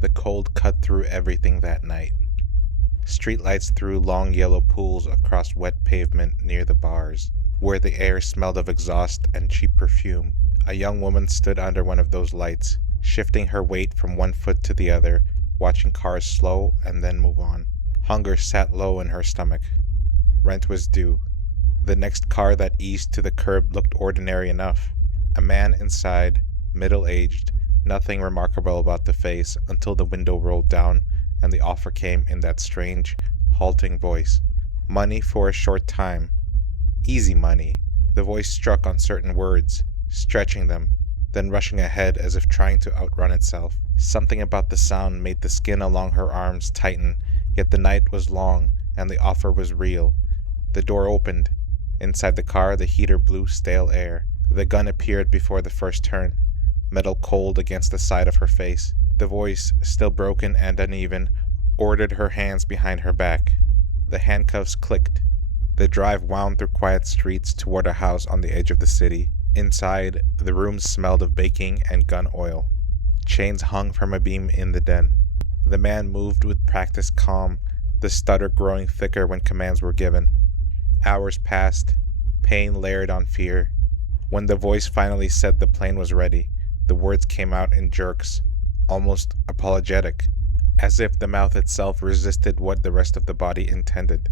The cold cut through everything that night. Streetlights threw long yellow pools across wet pavement near the bars, where the air smelled of exhaust and cheap perfume. A young woman stood under one of those lights, shifting her weight from one foot to the other, watching cars slow and then move on. Hunger sat low in her stomach. Rent was due. The next car that eased to the curb looked ordinary enough. A man inside, middle-aged, nothing remarkable about the face until the window rolled down and the offer came in that strange, halting voice. Money for a short time. Easy money. The voice struck on certain words, stretching them, then rushing ahead as if trying to outrun itself. Something about the sound made the skin along her arms tighten, yet the night was long, and the offer was real. The door opened. Inside the car, the heater blew stale air. The gun appeared before the first turn, metal cold against the side of her face. The voice, still broken and uneven, ordered her hands behind her back. The handcuffs clicked. The drive wound through quiet streets toward a house on the edge of the city. Inside, the room smelled of baking and gun oil. Chains hung from a beam in the den. The man moved with practiced calm, the stutter growing thicker when commands were given. Hours passed, pain layered on fear. When the voice finally said the plane was ready, the words came out in jerks, almost apologetic, as if the mouth itself resisted what the rest of the body intended.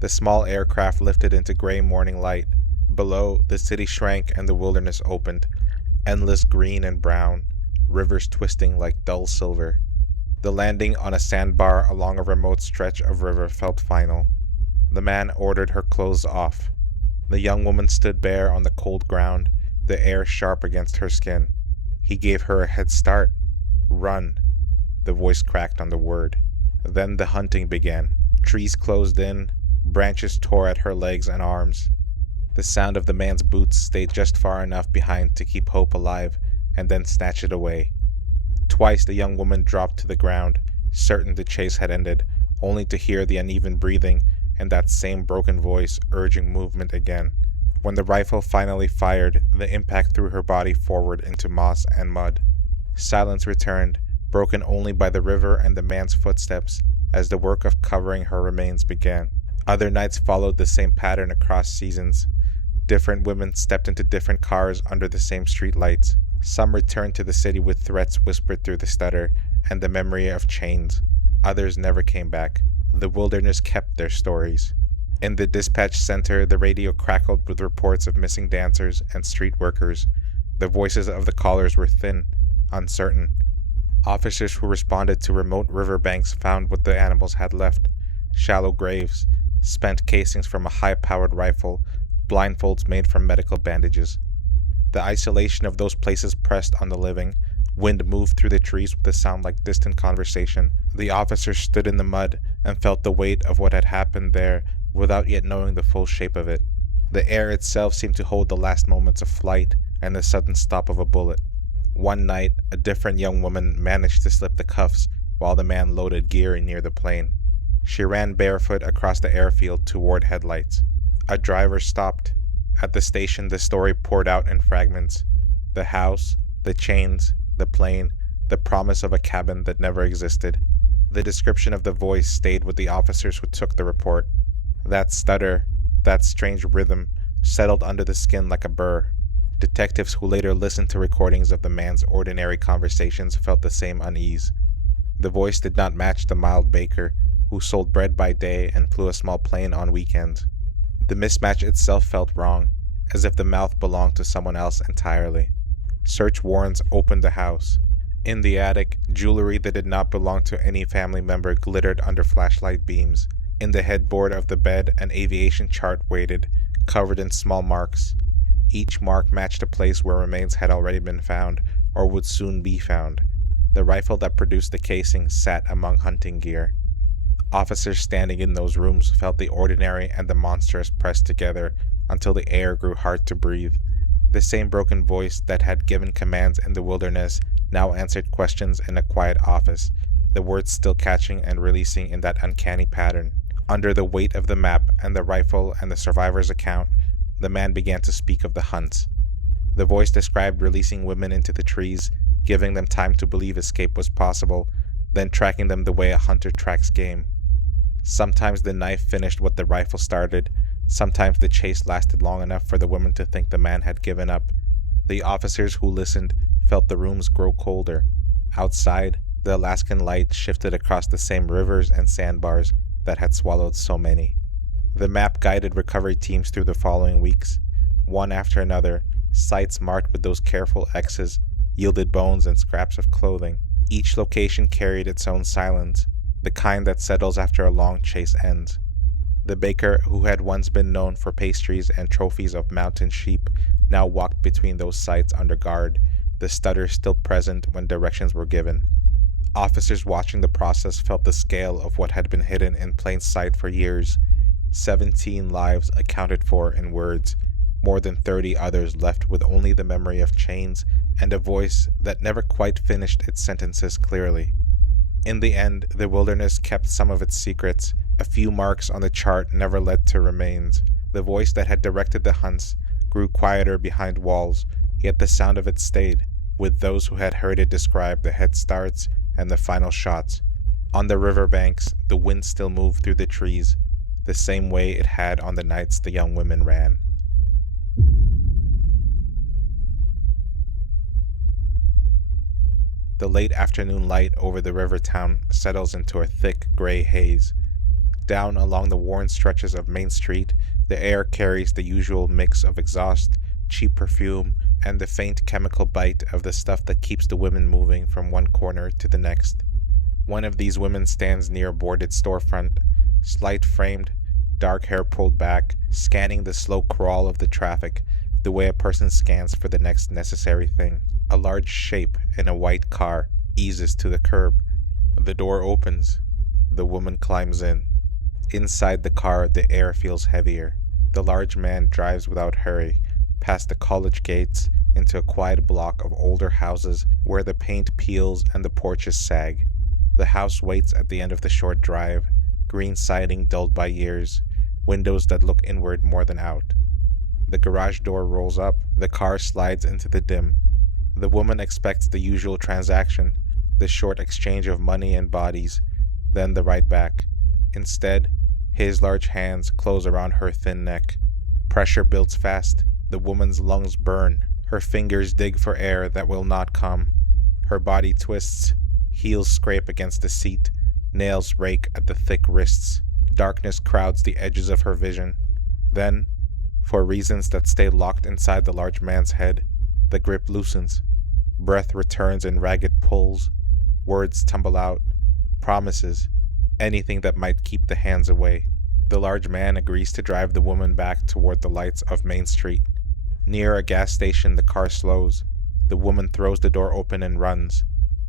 The small aircraft lifted into gray morning light. Below, the city shrank and the wilderness opened, endless green and brown, rivers twisting like dull silver. The landing on a sandbar along a remote stretch of river felt final. The man ordered her clothes off. The young woman stood bare on the cold ground, the air sharp against her skin. He gave her a head start. Run. The voice cracked on the word. Then the hunting began. Trees closed in, branches tore at her legs and arms. The sound of the man's boots stayed just far enough behind to keep hope alive, and then snatch it away. Twice the young woman dropped to the ground, certain the chase had ended, only to hear the uneven breathing and that same broken voice urging movement again. When the rifle finally fired, the impact threw her body forward into moss and mud. Silence returned, broken only by the river and the man's footsteps, as the work of covering her remains began. Other nights followed the same pattern across seasons. Different women stepped into different cars under the same streetlights. Some returned to the city with threats whispered through the stutter and the memory of chains. Others never came back. The wilderness kept their stories. In the dispatch center, the radio crackled with reports of missing dancers and street workers. The voices of the callers were thin, uncertain. Officers who responded to remote riverbanks found what the animals had left: shallow graves, spent casings from a high-powered rifle, blindfolds made from medical bandages. The isolation of those places pressed on the living. Wind moved through the trees with a sound like distant conversation. The officers stood in the mud and felt the weight of what had happened there without yet knowing the full shape of it. The air itself seemed to hold the last moments of flight and the sudden stop of a bullet. One night, a different young woman managed to slip the cuffs while the man loaded gear near the plane. She ran barefoot across the airfield toward headlights. A driver stopped. At the station, the story poured out in fragments. The house, the chains, the plane, the promise of a cabin that never existed. The description of the voice stayed with the officers who took the report. That stutter, that strange rhythm, settled under the skin like a burr. Detectives who later listened to recordings of the man's ordinary conversations felt the same unease. The voice did not match the mild baker who sold bread by day and flew a small plane on weekends. The mismatch itself felt wrong, as if the mouth belonged to someone else entirely. Search warrants opened the house. In the attic, jewelry that did not belong to any family member glittered under flashlight beams. In the headboard of the bed, an aviation chart waited, covered in small marks. Each mark matched a place where remains had already been found, or would soon be found. The rifle that produced the casing sat among hunting gear. Officers standing in those rooms felt the ordinary and the monstrous pressed together until the air grew hard to breathe. The same broken voice that had given commands in the wilderness now answered questions in a quiet office, the words still catching and releasing in that uncanny pattern. Under the weight of the map and the rifle and the survivor's account, the man began to speak of the hunts. The voice described releasing women into the trees, giving them time to believe escape was possible, then tracking them the way a hunter tracks game. Sometimes the knife finished what the rifle started, sometimes the chase lasted long enough for the women to think the man had given up. The officers who listened felt the rooms grow colder. Outside, the Alaskan light shifted across the same rivers and sandbars that had swallowed so many. The map guided recovery teams through the following weeks. One after another, sites marked with those careful X's yielded bones and scraps of clothing. Each location carried its own silence, the kind that settles after a long chase ends. The baker, who had once been known for pastries and trophies of mountain sheep, now walked between those sites under guard, the stutter still present when directions were given. Officers watching the process felt the scale of what had been hidden in plain sight for years. 17 lives accounted for in words, more than 30 others left with only the memory of chains and a voice that never quite finished its sentences clearly. In the end, the wilderness kept some of its secrets. A few marks on the chart never led to remains. The voice that had directed the hunts grew quieter behind walls, yet the sound of it stayed, with those who had heard it describe the head starts and the final shots. On the river banks, the wind still moved through the trees, the same way it had on the nights the young women ran. The late afternoon light over the river town settles into a thick gray haze. Down along the worn stretches of Main Street, the air carries the usual mix of exhaust, cheap perfume, and the faint chemical bite of the stuff that keeps the women moving from one corner to the next. One of these women stands near a boarded storefront, slight framed, dark hair pulled back, scanning the slow crawl of the traffic, the way a person scans for the next necessary thing. A large shape in a white car eases to the curb. The door opens. The woman climbs in. Inside the car, the air feels heavier. The large man drives without hurry, past the college gates, into a quiet block of older houses where the paint peels and the porches sag. The house waits at the end of the short drive, green siding dulled by years, windows that look inward more than out. The garage door rolls up, the car slides into the dim. The woman expects the usual transaction, the short exchange of money and bodies, then the ride back. Instead, his large hands close around her thin neck. Pressure builds fast. The woman's lungs burn. Her fingers dig for air that will not come. Her body twists. Heels scrape against the seat. Nails rake at the thick wrists. Darkness crowds the edges of her vision. Then, for reasons that stay locked inside the large man's head, the grip loosens. Breath returns in ragged pulls. Words tumble out. Promises. Anything that might keep the hands away. The large man agrees to drive the woman back toward the lights of Main Street. Near a gas station, the car slows. The woman throws the door open and runs.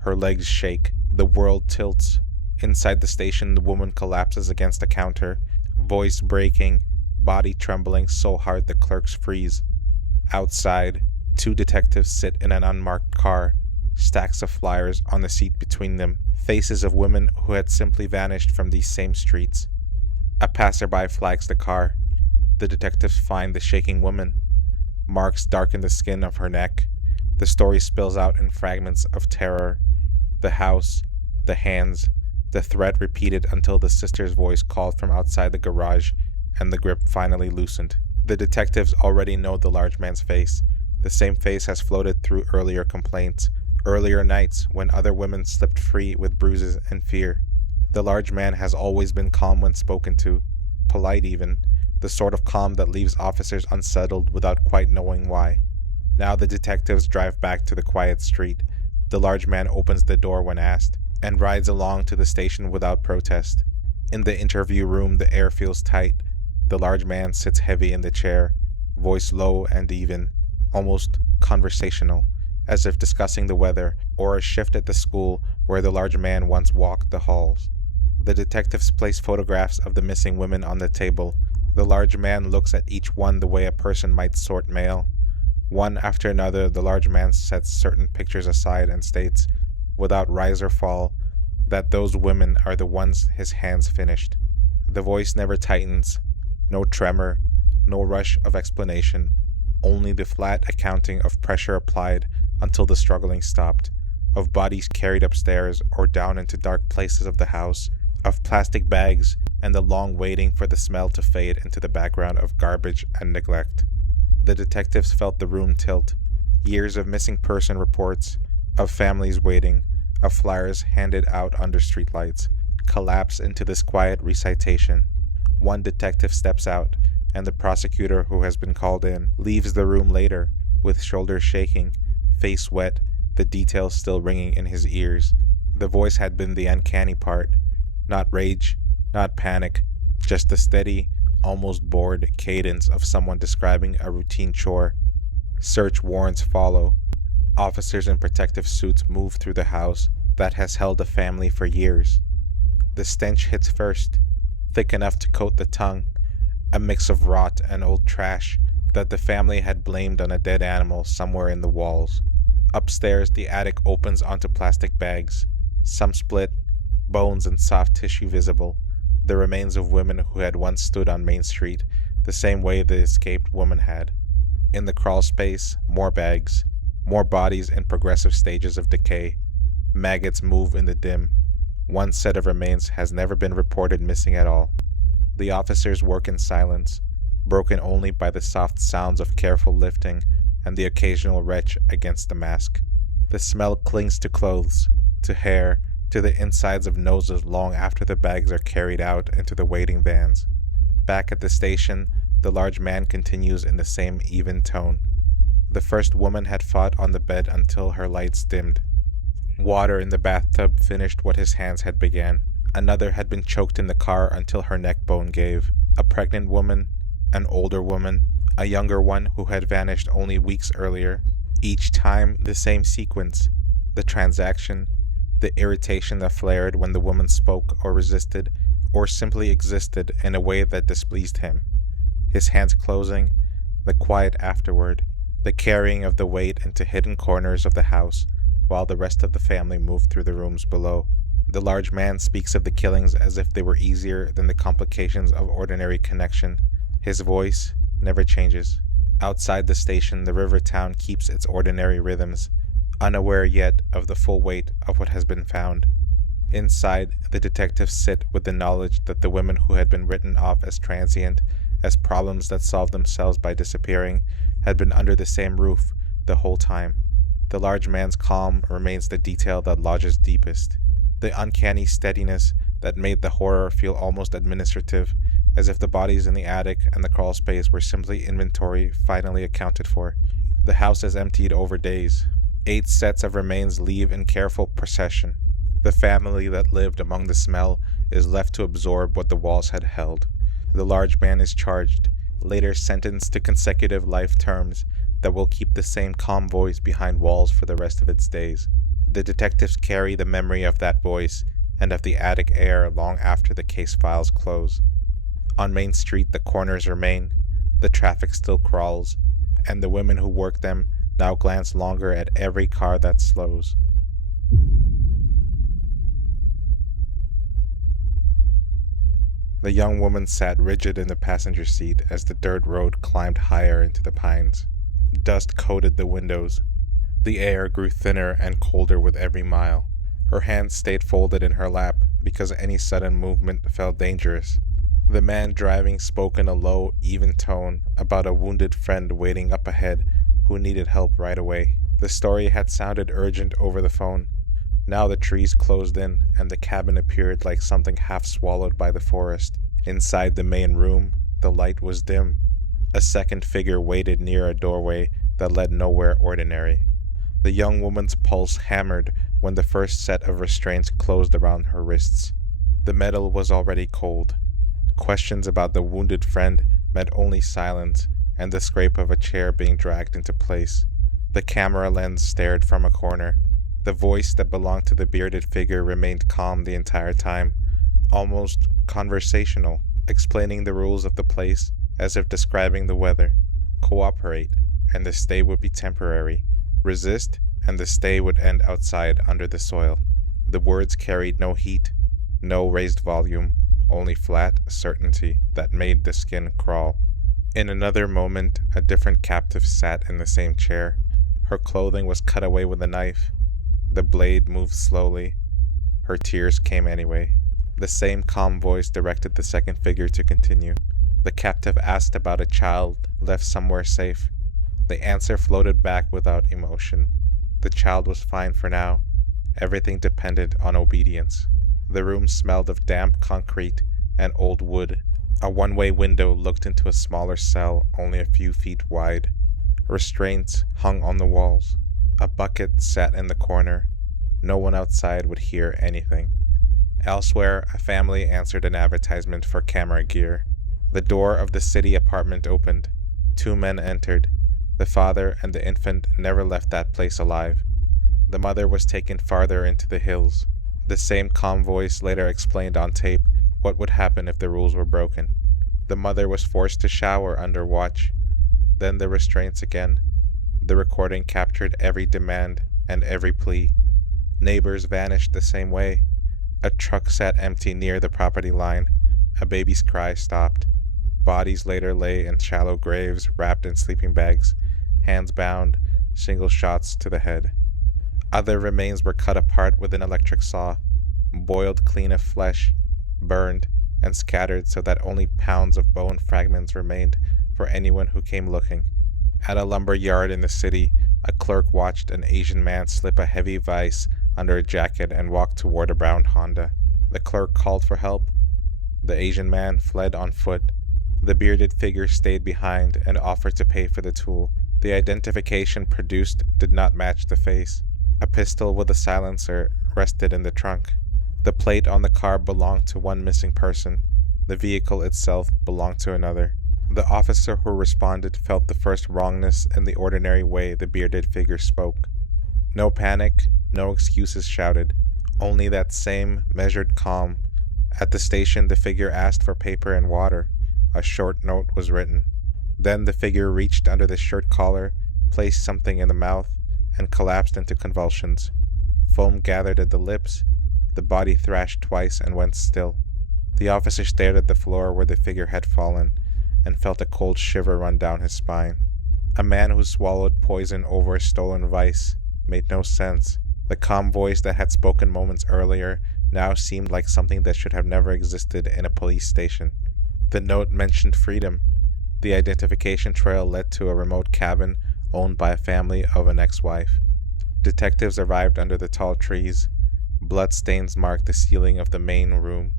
Her legs shake. The world tilts. Inside the station, the woman collapses against a counter, voice breaking, body trembling so hard the clerks freeze. Outside, 2 detectives sit in an unmarked car, stacks of flyers on the seat between them, faces of women who had simply vanished from these same streets. A passerby flags the car. The detectives find the shaking woman. Marks darken the skin of her neck. The story spills out in fragments of terror. The house, the hands, the threat repeated until the sister's voice called from outside the garage and the grip finally loosened. The detectives already know the large man's face. The same face has floated through earlier complaints, earlier nights when other women slipped free with bruises and fear. The large man has always been calm when spoken to, polite even, the sort of calm that leaves officers unsettled without quite knowing why. Now the detectives drive back to the quiet street. The large man opens the door when asked, and rides along to the station without protest. In the interview room, the air feels tight. The large man sits heavy in the chair, voice low and even, almost conversational, as if discussing the weather or a shift at the school where the large man once walked the halls. The detectives place photographs of the missing women on the table. The large man looks at each one the way a person might sort mail. One after another, the large man sets certain pictures aside and states, without rise or fall, that those women are the ones his hands finished. The voice never tightens, no tremor, no rush of explanation, only the flat accounting of pressure applied until the struggling stopped, of bodies carried upstairs or down into dark places of the house, of plastic bags, and the long waiting for the smell to fade into the background of garbage and neglect. The detectives felt the room tilt. Years of missing person reports, of families waiting, of flyers handed out under streetlights, collapse into this quiet recitation. One detective steps out, and the prosecutor who has been called in leaves the room later, with shoulders shaking, face wet, the details still ringing in his ears. The voice had been the uncanny part. Not rage, not panic, just the steady, almost bored cadence of someone describing a routine chore. Search warrants follow. Officers in protective suits move through the house that has held a family for years. The stench hits first, thick enough to coat the tongue, a mix of rot and old trash that the family had blamed on a dead animal somewhere in the walls. Upstairs, the attic opens onto plastic bags, some split, bones and soft tissue visible, the remains of women who had once stood on Main Street, the same way the escaped woman had. In the crawl space, more bags, more bodies in progressive stages of decay. Maggots move in the dim. One set of remains has never been reported missing at all. The officers work in silence, broken only by the soft sounds of careful lifting and the occasional retch against the mask. The smell clings to clothes, to hair, to the insides of noses long after the bags are carried out into the waiting vans. Back at the station, the large man continues in the same even tone. The first woman had fought on the bed until her lights dimmed. Water in the bathtub finished what his hands had began. Another had been choked in the car until her neck bone gave. A pregnant woman, an older woman, a younger one who had vanished only weeks earlier. Each time, the same sequence. The transaction, the irritation that flared when the woman spoke or resisted, or simply existed in a way that displeased him. His hands closing, the quiet afterward, the carrying of the weight into hidden corners of the house, while the rest of the family moved through the rooms below. The large man speaks of the killings as if they were easier than the complications of ordinary connection. His voice never changes. Outside the station, the river town keeps its ordinary rhythms, unaware yet of the full weight of what has been found. Inside, the detectives sit with the knowledge that the women who had been written off as transient, as problems that solved themselves by disappearing, had been under the same roof the whole time. The large man's calm remains the detail that lodges deepest. The uncanny steadiness that made the horror feel almost administrative, as if the bodies in the attic and the crawl space were simply inventory finally accounted for. The house is emptied over days. 8 sets of remains leave in careful procession. The family that lived among the smell is left to absorb what the walls had held. The large man is charged, later sentenced to consecutive life terms that will keep the same calm voice behind walls for the rest of its days. The detectives carry the memory of that voice and of the attic air long after the case files close. On Main Street, the corners remain, the traffic still crawls, and the women who work them now glance longer at every car that slows. The young woman sat rigid in the passenger seat as the dirt road climbed higher into the pines. Dust coated the windows. The air grew thinner and colder with every mile. Her hands stayed folded in her lap because any sudden movement felt dangerous. The man driving spoke in a low, even tone about a wounded friend waiting up ahead who needed help right away. The story had sounded urgent over the phone. Now the trees closed in, and the cabin appeared like something half swallowed by the forest. Inside the main room, the light was dim. A second figure waited near a doorway that led nowhere ordinary. The young woman's pulse hammered when the first set of restraints closed around her wrists. The metal was already cold. Questions about the wounded friend meant only silence and the scrape of a chair being dragged into place. The camera lens stared from a corner. The voice that belonged to the bearded figure remained calm the entire time, almost conversational, explaining the rules of the place as if describing the weather. Cooperate, and the stay would be temporary. Resist, and the stay would end outside under the soil. The words carried no heat, no raised volume, only flat certainty that made the skin crawl. In another moment, a different captive sat in the same chair. Her clothing was cut away with a knife. The blade moved slowly. Her tears came anyway. The same calm voice directed the second figure to continue. The captive asked about a child left somewhere safe. The answer floated back without emotion. The child was fine for now. Everything depended on obedience. The room smelled of damp concrete and old wood. A one-way window looked into a smaller cell only a few feet wide. Restraints hung on the walls. A bucket sat in the corner. No one outside would hear anything. Elsewhere, a family answered an advertisement for camera gear. The door of the city apartment opened. 2 men entered. The father and the infant never left that place alive. The mother was taken farther into the hills. The same calm voice later explained on tape what would happen if the rules were broken. The mother was forced to shower under watch. Then the restraints again. The recording captured every demand and every plea. Neighbors vanished the same way. A truck sat empty near the property line. A baby's cry stopped. Bodies later lay in shallow graves wrapped in sleeping bags, hands bound, single shots to the head. Other remains were cut apart with an electric saw, boiled clean of flesh, burned, and scattered so that only pounds of bone fragments remained for anyone who came looking. At a lumber yard in the city, a clerk watched an Asian man slip a heavy vise under a jacket and walk toward a brown Honda. The clerk called for help. The Asian man fled on foot. The bearded figure stayed behind and offered to pay for the tool. The identification produced did not match the face. A pistol with a silencer rested in the trunk. The plate on the car belonged to one missing person. The vehicle itself belonged to another. The officer who responded felt the first wrongness in the ordinary way the bearded figure spoke. No panic, no excuses shouted, only that same measured calm. At the station, the figure asked for paper and water. A short note was written. Then the figure reached under the shirt collar, placed something in the mouth, and collapsed into convulsions. Foam gathered at the lips. The body thrashed twice and went still. The officer stared at the floor where the figure had fallen, and felt a cold shiver run down his spine. A man who swallowed poison over a stolen vice made no sense. The calm voice that had spoken moments earlier now seemed like something that should have never existed in a police station. The note mentioned freedom. The identification trail led to a remote cabin owned by a family of an ex-wife. Detectives arrived under the tall trees. Bloodstains marked the ceiling of the main room.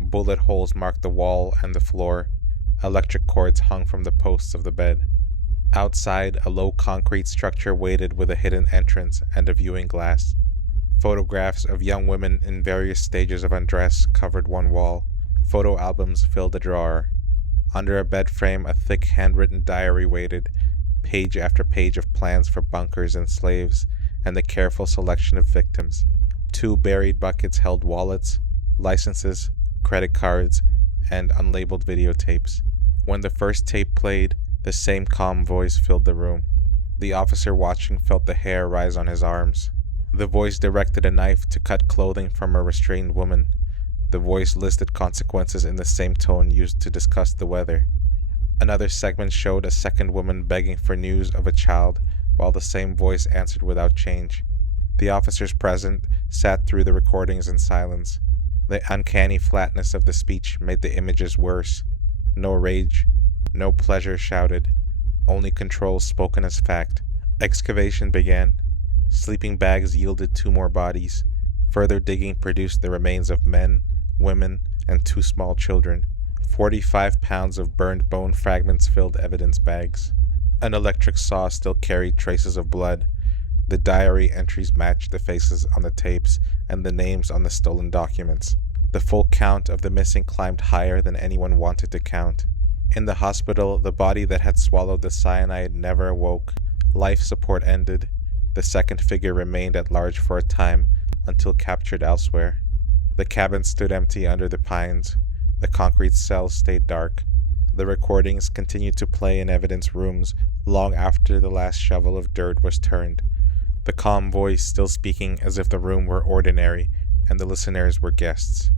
Bullet holes marked the wall and the floor. Electric cords hung from the posts of the bed. Outside, a low concrete structure waited with a hidden entrance and a viewing glass. Photographs of young women in various stages of undress covered one wall. Photo albums filled a drawer. Under a bed frame, a thick handwritten diary waited, page after page of plans for bunkers and slaves, and the careful selection of victims. 2 buried buckets held wallets, licenses, credit cards, and unlabeled videotapes. When the first tape played, the same calm voice filled the room. The officer watching felt the hair rise on his arms. The voice directed a knife to cut clothing from a restrained woman. The voice listed consequences in the same tone used to discuss the weather. Another segment showed a second woman begging for news of a child, while the same voice answered without change. The officers present sat through the recordings in silence. The uncanny flatness of the speech made the images worse. No rage, no pleasure shouted, only control spoken as fact. Excavation began. Sleeping bags yielded 2 more bodies. Further digging produced the remains of men, women, and 2 small children. 45 pounds of burned bone fragments filled evidence bags. An electric saw still carried traces of blood. The diary entries matched the faces on the tapes and the names on the stolen documents. The full count of the missing climbed higher than anyone wanted to count. In the hospital, the body that had swallowed the cyanide never awoke. Life support ended. The second figure remained at large for a time until captured elsewhere. The cabin stood empty under the pines. The concrete cells stayed dark. The recordings continued to play in evidence rooms long after the last shovel of dirt was turned. The calm voice still speaking as if the room were ordinary and the listeners were guests.